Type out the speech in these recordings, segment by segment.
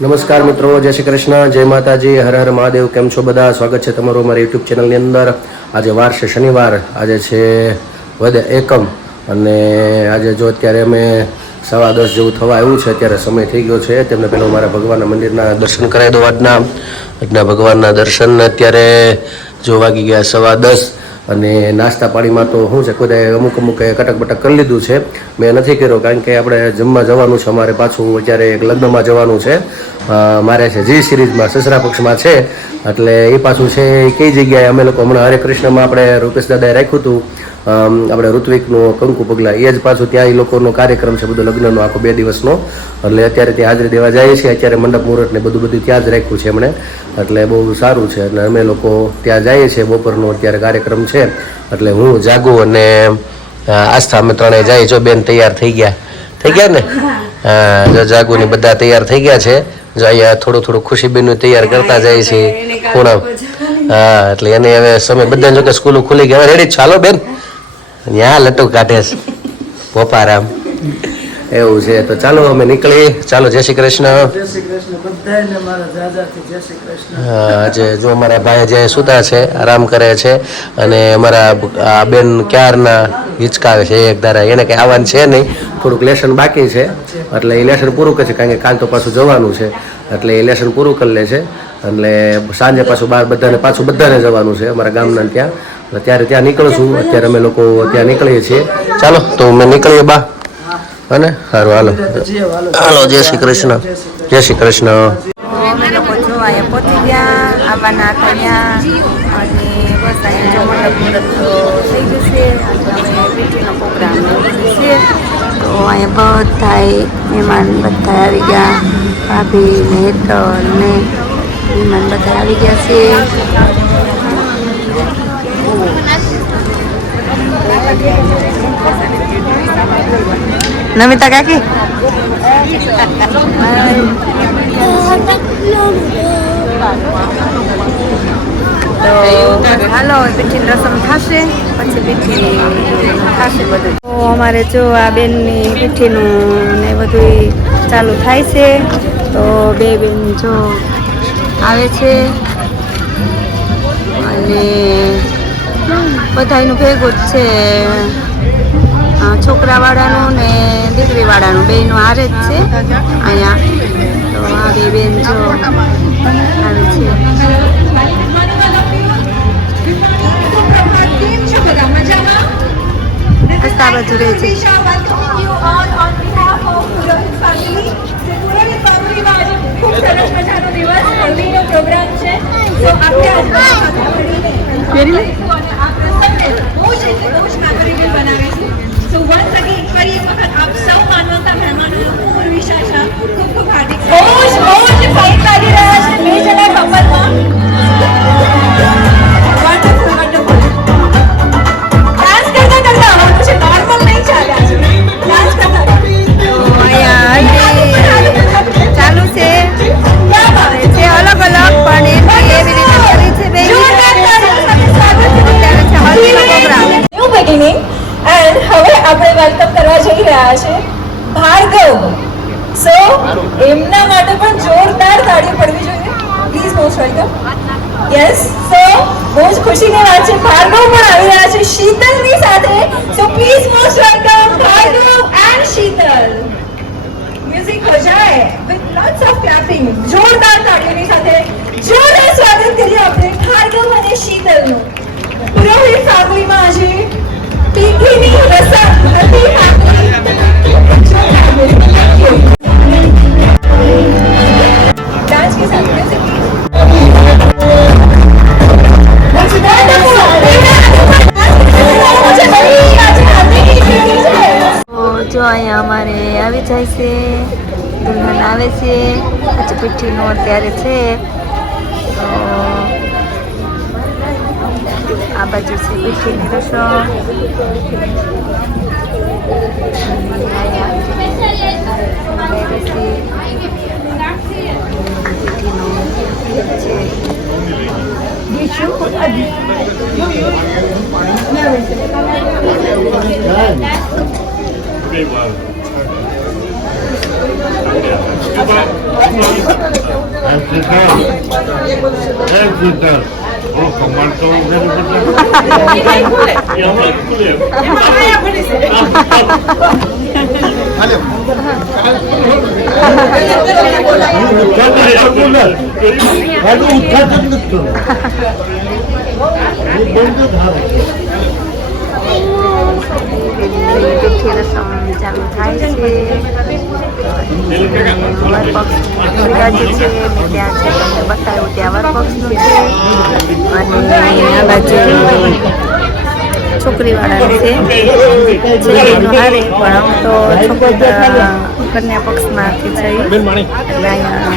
નમસ્કાર મિત્રો, જય શ્રી કૃષ્ણ, જય માતાજી, હર હર મહાદેવ. કેમ છો બધા? સ્વાગત છે તમારું અમારી યુટ્યુબ ચેનલની અંદર. આજે વાર છે શનિવાર, આજે છે વદ એકમ અને આજે જો અત્યારે અમે 10:15 જેવું થવા આવ્યું છે, અત્યારે સમય થઈ ગયો છે. તેમને પહેલાં મારા ભગવાનના મંદિરના દર્શન કરાવી દો. આજના ભગવાનના દર્શન અત્યારે જો વાગી ગયા 10:15 અને નાસ્તા પાણીમાં તો શું છે, કોઈ અમુક કટક બટક કરી લીધું છે. મેં નથી કર્યો કારણ કે આપણે જમવા જવાનું છે. અમારે પાછું અત્યારે એક લગ્નમાં જવાનું છે. મારે છે જી સિરીઝમાં સસરા પક્ષમાં છે, એટલે એ પાછું છે કઈ જગ્યાએ અમે લોકો હમણાં હરે કૃષ્ણમાં આપણે રૂપેશ દાદાએ રાખ્યું હતું આપણે ઋત્વિકનું કંકુ પગલા, એ જ પાછું ત્યાં એ લોકોનો કાર્યક્રમ છે બધો લગ્નનો આખો 2 દિવસનો. એટલે અત્યારે ત્યાં હાજરી દેવા જઈએ છીએ. અત્યારે મંડપ મુહૂર્ત ને બધું ત્યાં જ રાખ્યું છે એમણે, એટલે બહુ સારું છે. અને અમે લોકો ત્યાં જઈએ છીએ. બપોરનો અત્યારે કાર્યક્રમ છે, એટલે હું જાગું અને આસ્થા અમે ત્રણેય જઈએ. જો બેન તૈયાર થઈ ગયા ને? હા, જો જાગુની બધા તૈયાર થઈ ગયા છે. જો અહીંયા થોડું ખુશીબેન તૈયાર કરતા જાય છે ખૂણા. હા, એટલે એને હવે સમય બધાને જો કે સ્કૂલો ખુલી ગયા, રેડી ચાલો બેન. ત્યાં લટુ કાઢે છે પોપારામ, એવું છે. તો ચાલો અમે નીકળીએ. ચાલો, જય શ્રી કૃષ્ણ. આજે જો અમારા ભાઈ જે સુતા છે, આરામ કરે છે, અને અમારા બેન ક્યારના હિચકાવે છે એક ધારા. એને કંઈ આવવાનું છે નહીં, થોડુંક લેસન બાકી છે, એટલે એ લેસન પૂરું કરે છે. કારણ કે કાલ તો પાછું જવાનું છે, એટલે એ લેસન પૂરું કરી લે છે. એટલે સાંજે પાછું બધાને જવાનું છે અમારા ગામના ત્યાં. ત્યારે ત્યાં નીકળશું. અત્યારે અમે લોકો ત્યાં નીકળીએ છીએ. ચાલો તો અમે નીકળીએ બા, અને સારું, હાલો. જય શ્રી કૃષ્ણ. જય શ્રી કૃષ્ણ. અમે લોકો જો અહીંયા પહોંચી ગયા, આવવાના હતા અહીંયા, અને બસ અહીંયા જો મંડપ થઈ જશે. હવે પીઠીનો પ્રોગ્રામ છે, તો અહીંયા બધાય મહેમાન બધા આવી ગયા. ભાભી ને હેતલ ને મહેમાન બધા આવી ગયા છે. નમિતા કાકી તો હાલો, પીઠીની રસમ થશે, પછી પીઠી થશે બધું. તો અમારે જો આ બેનની પીઠીનું ને બધું ચાલુ થાય છે. તો બે બેન જો આવે છે, અને બધાનું ભેગું જ છે. છોકરાવાળાનું ને દીકરીવાળાનું બેયનું હારે જ છે અહીંયા. તો આ બે બેન જો આવે છે. રસ્તા બાજુ રહે છે. એમના માટે પણ જોરદાર તાળીઓ પડવી જોઈએ. Please most welcome. યસ, સો બહુ જ ખુશીની વાત છે, ભાર્ગવ પણ આવી રહ્યા છે શીતલની સાથે. So please most welcome Bhargav and Sheetal. Music હો જાય વિથ લોટ્સ ઓફ ક્લેપિંગ. જોરદાર તાળીઓની સાથે જોરદાર સ્વાગત કરીએ આપણે ભાર્ગવ અને શીતલનું. પુરોહિત ફાગુઈમાં આજે પીઠીની રસમ હતી. डांस के साथ જો અહીંયા અમારે આવી જાય છે, દુલ્હન આવે છે. પછી પીઠીનું અત્યારે છે. તો આ બાજુ છે પીઠીની રસમ. પીઠી રસમ ચાલુ થાય છે. બાજુ છે ત્યાં છે તમને બતાવ્યું ત્યાં વરપક્ષનું છે અને આ બાજુ છોકરીવાળાનું છે એનું હારે પણ આમ તો છોકરી કન્યા પક્ષમાંથી છે એટલે અહીંયા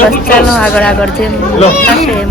બસ ચાલો આગળ આગળ જેમ થશે એમ.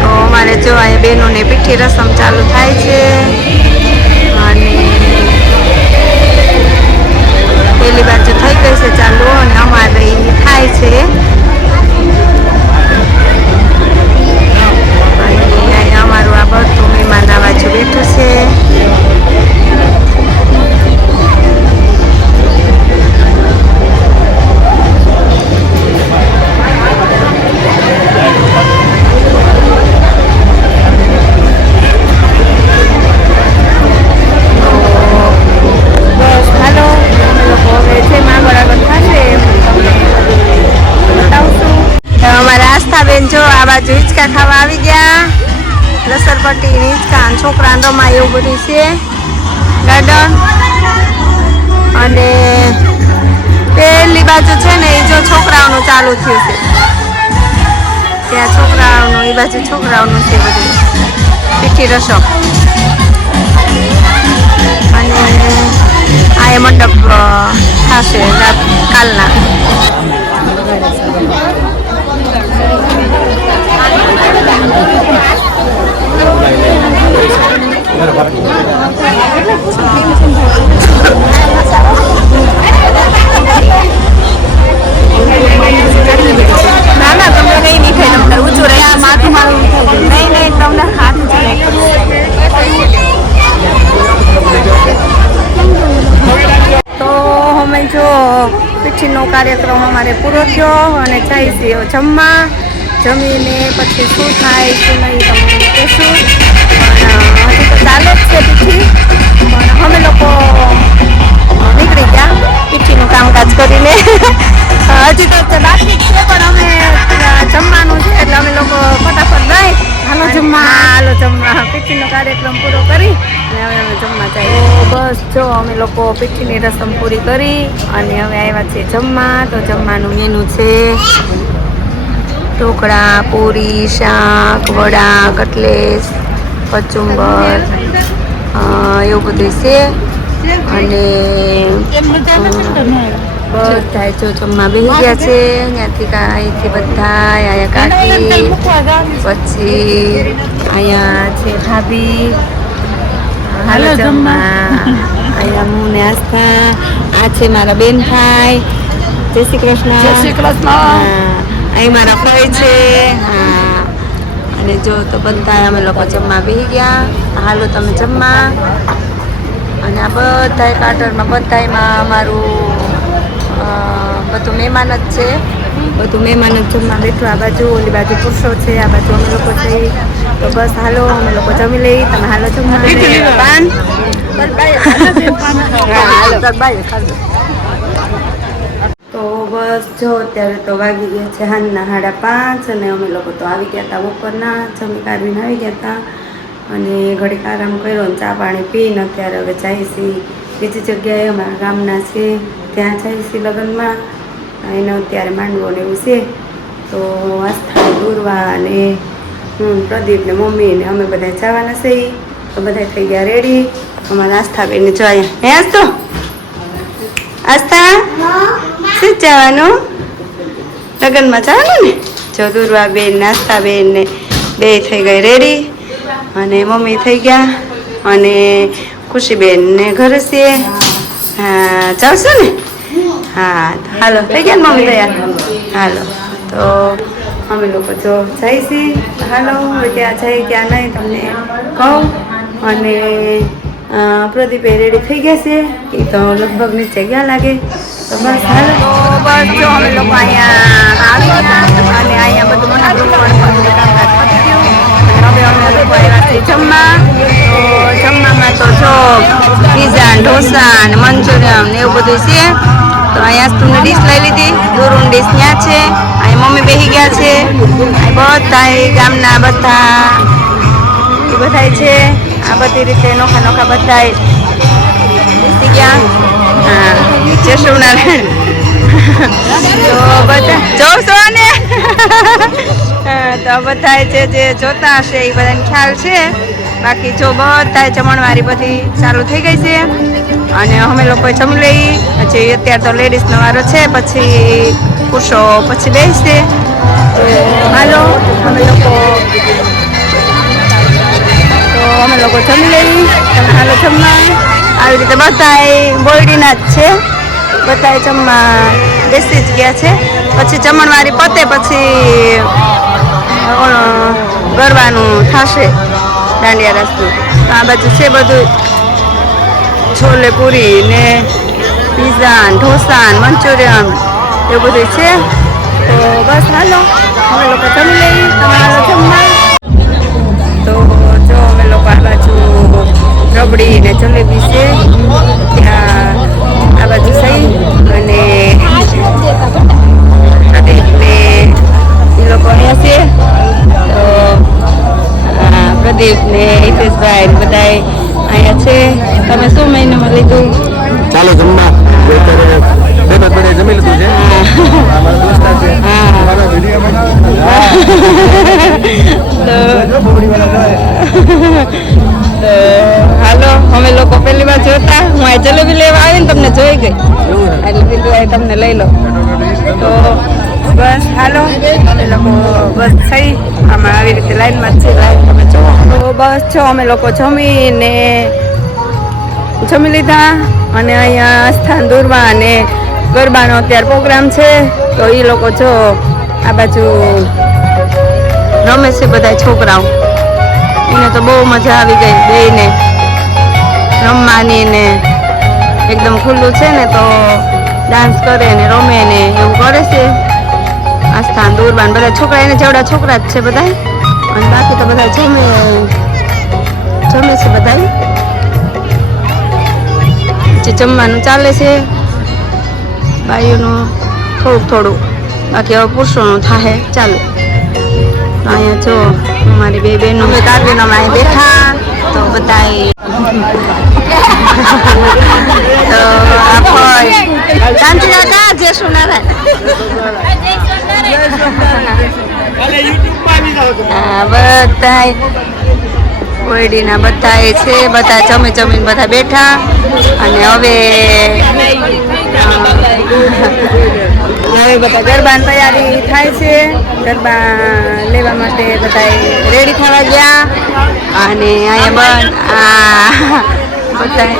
તો અમારે જો અહીંયા બહેનોને પીઠી રસમ ચાલુ થાય છે અને પેલી બાજુ થઈ ગઈ છે ચાલુ અને અમારે થાય છે. અહીંયા અમારું આ બધું મહેમાન આ બાજુ બેઠું છે. જો આ બાજુ હિંચકા ખાવા આવી ગયા. લસરપટ્ટી હિંચકા છોકરા રમાય એવું બધું છે ગાર્ડન. અને પેલી બાજુ છે ને એ જો છોકરાઓનું ચાલુ થયું છે ત્યાં છોકરાઓનું એ બાજુ છોકરાઓનું છે બધું પીઠી રસમ. અને આ એ મંડપ થશે રાત કાલના. ના ના તમને કઈ નહીં થાય, તમને ઊંચું રહે માથું મારું નહીં નહીં તમને હાથ તો અમે જો પીઠીનો કાર્યક્રમ અમારે પૂરો થયો અને જઈશું જમવા. જમીને પછી શું થાય શું નહીં તમને કહેશું. પણ હજી તો ચાલે જ છે પીઠી, પણ અમે લોકો નીકળી ગયા પીઠીનું કામકાજ કરીને. હજી તો બાકી જ છે પણ અમે જમવાનું છે એટલે અમે લોકો ફટાફટ ગઈ હાલો જમવા પીઠીનો કાર્યક્રમ પૂરો કરી અને હવે અમે જમવા જઈએ. બસ જો અમે લોકો પીઠીની રસમ પૂરી કરી અને હવે આવ્યા છીએ જમવા. તો જમવાનું મેનુ છે ઢોકળા, પૂરી, શાક, વડા, કટલેસ, કચુંબર એવું બધું છે. અને બધા જો જમવા બેસી ગયા છે. ત્યાંથી અહીંથી બધા અહીંયા કાકી, પછી અહીંયા છે ભાભી. હાલો જમવા. અહીંયા હું ને આસ્થા, આ છે મારા બેન ભાઈ. જય શ્રી કૃષ્ણ. જય શ્રી કૃષ્ણ. અહીં મારા ભાઈ છે. હા અને જો તો બધા અમે લોકો જમવા બેસી ગયા. હાલો તમે જમવા. અને આ બધા કાર્ટરમાં બધામાં અમારું બધું મહેમાન જ છે. બધું મહેમાન જ જમવા બેઠું. આ બાજુ ઓલી બાજુ પુરુષો છે, આ બાજુ અમે લોકો છે. તો બસ હાલો અમે લોકો જમી લઈ. તમે હાલો જમવા. તો બસ જો અત્યારે તો વાગી ગયા છે સાંજના 5:30 અને અમે લોકો તો આવી ગયા હતા બપોરના જમી કાઢીને આવી ગયા હતા અને ઘડીક આરામ કર્યો અને ચા પાણી પીને અત્યારે હવે જઈશી બીજી જગ્યાએ અમારા ગામના છે ત્યાં જઈશી લગ્નમાં. એને અત્યારે માંડવો ને એવું છે. તો આસ્થા દુર્વા અને હું પ્રદીપ ને મમ્મી ને અમે બધા જવાના છે. તો બધા થઈ ગયા રેડી. અમારા આસ્થાબેન જો અહીંયા હે આસ્તો આસ્થા શું જવાનું લગ્નમાં જવાનું ને. જો દુર્વા બેન નાસ્તા બેન ને બે થઈ ગઈ રેડી અને મમ્મી થઈ ગયા અને ખુશીબેન ને ઘરે છે. હા ચાલશો ને. હા હાલો થઈ ગયા ને મમ્મી તૈયાર. હાલો તો અમે લોકો જો જઈશી. હાલો ત્યાં જઈ ત્યાં નહીં તમને કહું. અને પ્રદીપે રેડી થઈ ગયા છે એ તો લગભગ નીચે ગયા લાગે તો બસ હાલો તો બસ જો અમે લોકો અહીંયા આવ્યા અને અહીંયા બધું મનાવવાનું કામકાજ પતી ગયું અને હવે અમે લોકો આવ્યા છીએ જમવા તો જમવામાં તો જો પીઝા ઢોસા અને મંચુરિયન ને એવું બધું છે તો અહીંયા સ્તુની ડીશ લઈ લીધી ગુરુની ડીશ ત્યાં છે અહીંયા મમ્મી બેસી ગયા છે બધા ગામના બધા એ બધાય છે આ બધી રીતે નોખા નોખા બધાય બેસી ગયા હા જય સ્વામિનારાયણ તો બધા જોશો ને તો બધા છે જે જોતા હશે એ બધાને ખ્યાલ છે બાકી જો બધા જમણવારી બધી ચાલુ થઈ ગઈ છે અને અમે લોકો જમી લઈ પછી અત્યારે તો લેડીઝનો વારો છે પછી પુરુષો પછી બેસશે તો હાલો અમે લોકો જમી લઈ તમે હાલો જમવા આવી રીતે બધા બોરડીના જ છે બધા જમવા બેસી જ ગયા છે પછી જમણવારી પતે પછી ગરબાનું થશે દાંડિયા રાસનું આ બાજુ છે બધું છોલે પૂરી ને પીઝા ઢોસા મંચુરિયન એવું બધું છે તો બસ હાલો અમે લોકો જમી લઈએ તમે હાલો જમવા તો જો અમે લોકો આ બાજુ રબડી ને જલેબી છે ત્યાં આ બાજુ સહી અને પ્રદીપ ને એ લોકો અહીંયા છે તો પ્રદીપ ને હિતેશભાઈ બધા અહીંયા છે તમે શું મહિનામાં લીધું ચાલો જમવા બધા જમી લીધું છે અમારા દોસ્તાર છે અમારા વિડીયો તો હાલો અમે લોકો પહેલી વાર જોતા હું આ જલેબી લેવા આવી ને તમને જોઈ ગઈ એટલે કીધું તમને લઈ લો તો બસ હાલો અમે લોકો બસ થઈ આમાં આવી રીતે લાઈનમાં જ છે લાઈન તમે જોવો તો બસ છો અમે લોકો જમીને જમી લીધા અને અહીંયા સ્થાન દોરવા અને ગરબાનો અત્યારે પ્રોગ્રામ છે તો એ લોકો જો આ બાજુ રમે છે બધા છોકરાઓ એને તો બહુ મજા આવી ગઈ બેયને રમવાની ને એકદમ ખુલ્લું છે ને તો ડાન્સ કરે ને રમે ને એવું કરે છે આ સ્થાન દોરવાન બધા છોકરા એને જેવડા છોકરા જ છે બધા અને બાકી તો બધા જમે છે બધા જે જમવાનું ચાલે છે બાઈઓનું થોડુંક બાકી હવે પુરુષોનું થાય ચાલુ તો અહીંયા જો અમારી બે બહેનો કારવીનો અહીં બેઠા તો બધા તો કાંચી કાકા જય સ્વામિનારાયણ બધા કોયડીના બધા છે બધા જમીને બધા બેઠા અને હવે બધા ગરબાની તૈયારી થાય છે ગરબા લેવા માટે બધા રેડી થવા ગયા અને અહીંયા બધા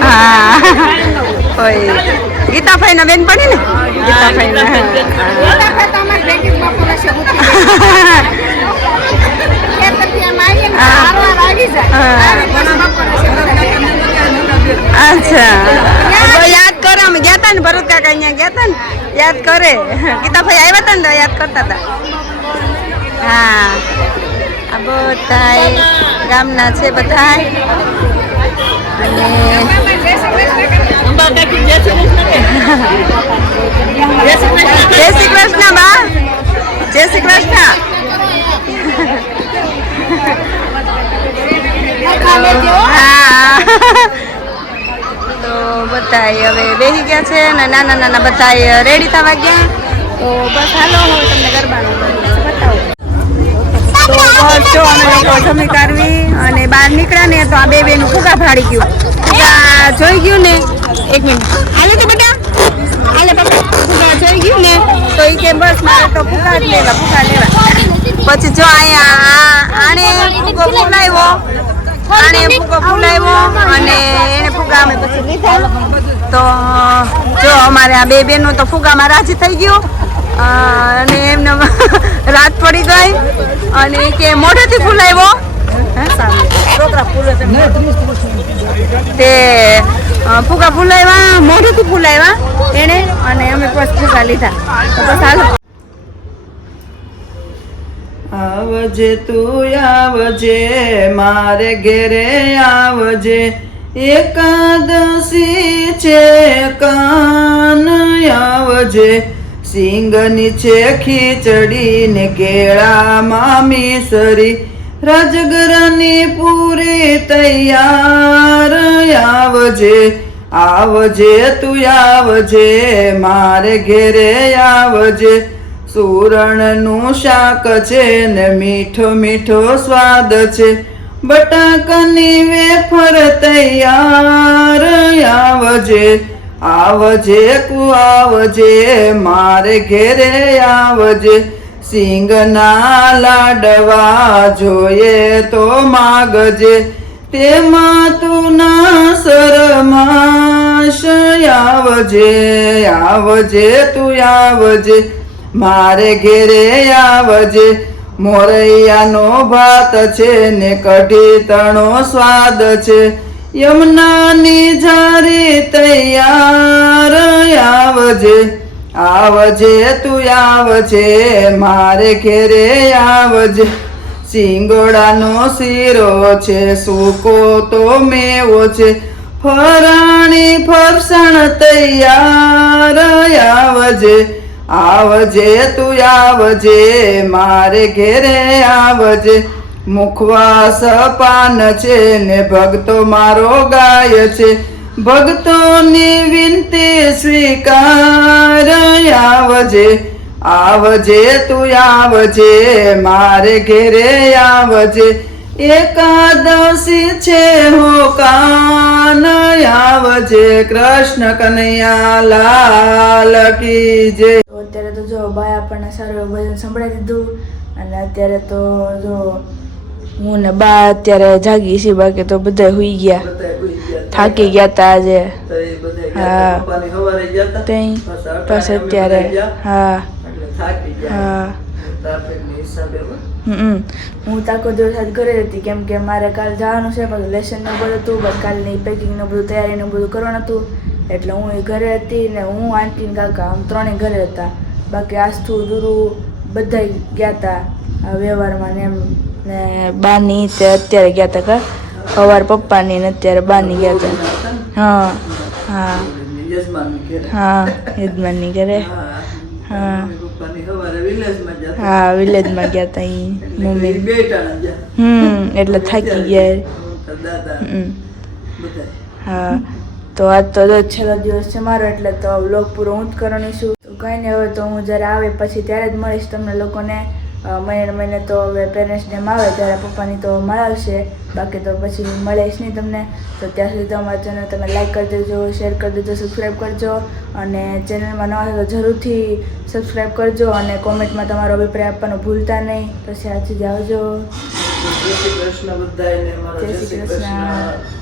હા હોય ગીતાભાઈના બેન પડી ને ગીતાભાઈના અચ્છા યાદ કરો અમે ગયા હતા ને ભરત કાકા અહીંયા ગયા હતા ને યાદ કરે ગીતાભાઈ આવ્યા હતા ને યાદ કરતા હતા હા આ બધા ગામના છે બધા અને જય શ્રી કૃષ્ણ બા જય શ્રી કૃષ્ણ હા તો બધા હવે બેસી ગયા છે ને નાના બધા રેડી થવા ગયા તો બસ હાલો હું તમને ગરબાનું બતાવું તો બસ જો અમે લોકો જમી કાઢવી અને બહાર નીકળ્યા ને તો આ બેનું ફૂગા ફાડી ગયું ફૂગા જોઈ ગયું ને એક મિનિટ હાલે તો બેટા હાલે પપ્પા ફૂગા જોઈ ગયું ને તો એ કે બસ મારે તો ફૂગા જ લેવા પછી જો અહીંયા આને ફૂગો ફૂલાવ્યો અને એને ફુગા અમે પછી લીધા તો જો અમારે આ બે બહેનો તો ફુગામાં રાજી થઈ ગયું અને એમને રાત પડી ગઈ અને કે મોઢેથી ફૂલાવ્યો હા સામે તે ફુગા ફૂલાવ્યા મોઢું ફૂલાવ્યા એને અને અમે પછી ફુગા લીધા તો બસ હાલો આવજે તું આવજે મારે ઘેરે આવજે એકાદશી છે કાન આવજે સિંગની છે ખીચડી ને કેળામાં મિસરી રાજગરની પૂરી તૈયાર આવજે આવજે તું આવજે મારે ઘેરે આવજે સુરણનું શાક છે ને મીઠો મીઠો સ્વાદ છે બટાકાની વેફર તૈયાર આવજે આવજે આવજે મારે ઘેરે આવજે સિંગના લાડવા જોઈએ તો માગજે તેમાં તું ના શરમાશ આવજે આવજે તું આવજે મારે ઘેરે આવજે મોરૈયાનો ભાત છે ને કઢી તણો સ્વાદ છે યમુનાની ઝારી તૈયાર આવજે આવજે તું આવજે મારે ઘેરે આવજે સિંગોડાનો શીરો છે સૂકો તો મેવો છે ફરાણી ફરસાણ તૈયાર આવજે આવજે તું આવજે મારે ઘેરે આવજે મુખવાસ પાન છે ને ભક્તો મારો ગાય છે ભક્તોની વિનતી સ્વીકાર આવજે આવજે તું આવજે મારે ઘેરે આવજે એકાદશી છે હો કાન આવજે કૃષ્ણ કનૈયા લાલ કી જય. અત્યારે તો જો બાય આપણને સારું એવું ભજન સંભળાવી દીધું અને અત્યારે તો જો હું ને બા અત્યારે જાગી છે બાકી તો બધા હુઈ ગયા થાકી ગયા તા આજે હા તઈ બસ અત્યારે હા હા હું તાકો દિવસ આજ ઘરે હતી કેમ કે મારે કાલ જવાનું છે બધું લેસન ને બધું હતું બસ કાલની પેકિંગ ને બધું તૈયારીને બધું કરવાનું હતું એટલે હું ઘરે હતી ને હું આંટી ને કાકા આમ ત્રણેય ઘરે હતા બાકી આસ્થું દુરુ બધા ગયા હતા વ્યવહારમાં ને એમ ને બાની તે અત્યારે ગયા હતા કા સવાર પપ્પાની ને અત્યારે બાની ગયા હતા હા હા હા યજમાનની ઘરે હા હા વિલેજમાં ગયા હતા ઈ મમ્મી એટલે થાકી ગયા હા તો આજ તો છેલ્લો દિવસ છે મારો એટલે તો વ્લોગ પૂરો હું જ કરવાની છું તો કંઈ નહીં હવે તો હું જ્યારે આવે પછી ત્યારે જ મળીશ તમને લોકોને મહિને તો હવે પેરેન્ટ્સ ડે આવે ત્યારે પપ્પાની તો મળાવશે બાકી તો પછી મળીશ નહીં તમને તો ત્યાં સુધી તો અમારા ચેનલ તમે લાઈક કરી દેજો શેર કરી દેજો સબસ્ક્રાઈબ કરજો અને ચેનલમાં નવા હોય તો જરૂરથી સબસ્ક્રાઈબ કરજો અને કોમેન્ટમાં તમારો અભિપ્રાય આપવાનું ભૂલતા નહીં પછી આજથી જ આવજો જય શ્રી કૃષ્ણ બધાને મારો જય શ્રી કૃષ્ણ.